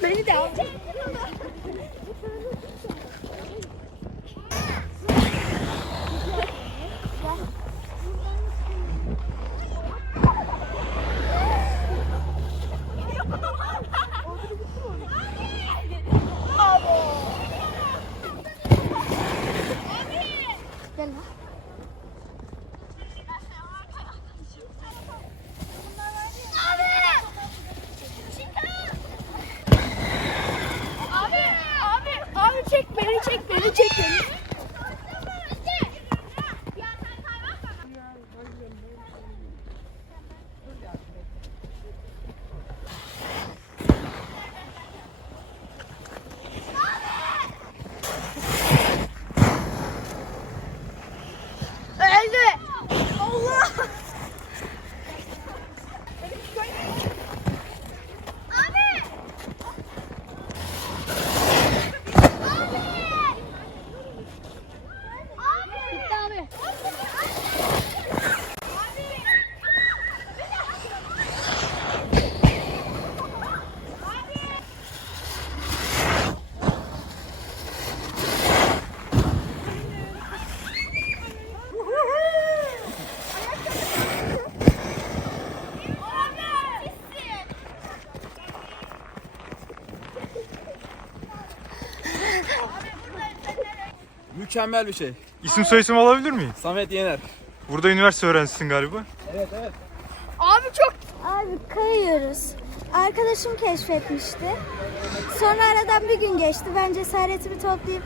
没你屌。Çek beni, çek beni, çek beni. Öldü. Allah. Abi. Bitti abi. Mükemmel bir şey. İsim soyisim alabilir miyim? Samet Yener. Burada üniversite öğrencisisin galiba. Abi çok Abi kayıyoruz. Arkadaşım keşfetmişti. Sonra aradan bir gün geçti. Ben cesaretimi toplayıp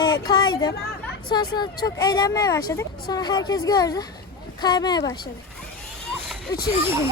e, kaydım. Sonrasında çok eğlenmeye başladık. Sonra herkes gördü. Kaymaya başladık. Üçüncü gün.